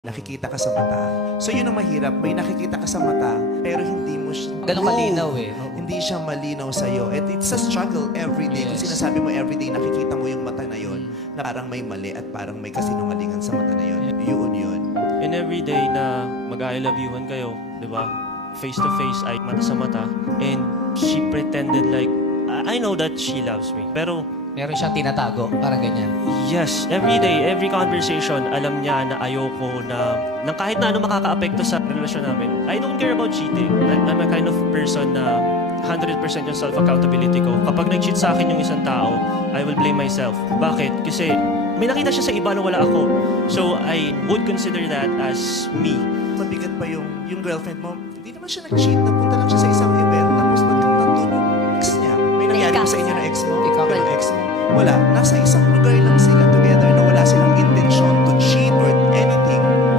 Nakikita ka sa mata. So yun ang mahirap. May nakikita ka sa mata, pero hindi mo siya... Ganun kalinaw eh. Hindi siya malinaw sa'yo. And it's a struggle every day. Kung Yes. sinasabi mo every day, nakikita mo yung mata na yun, na parang may mali at parang may kasinungalingan sa mata na yun. Yun. And every day na mag-I love you-an kayo, di ba? Face to face, ay mata sa mata. And she pretended like, I know that she loves me. Pero Meron siyang tinatago, parang ganyan. yes, every day, every conversation, alam niya na ayoko na kahit na ano makaka-apekto sa relasyon namin. I don't care about cheating. I'm a kind of person na 100% yung self-accountability ko. Kapag nag-cheat sa akin yung isang tao, I will blame myself. Bakit? Kasi may nakita siya sa iba na wala ako. So I would consider that as me. Mabigat pa yung girlfriend mo. Hindi naman siya nag-cheat. Napunta lang siya sa isang event. Tapos nandun yung ex niya. May nangyari ba sa inyo na ex mo? Ikaw. Pero ex mo. Wala. Nasa isang lugar lang sila together na wala silang intensyon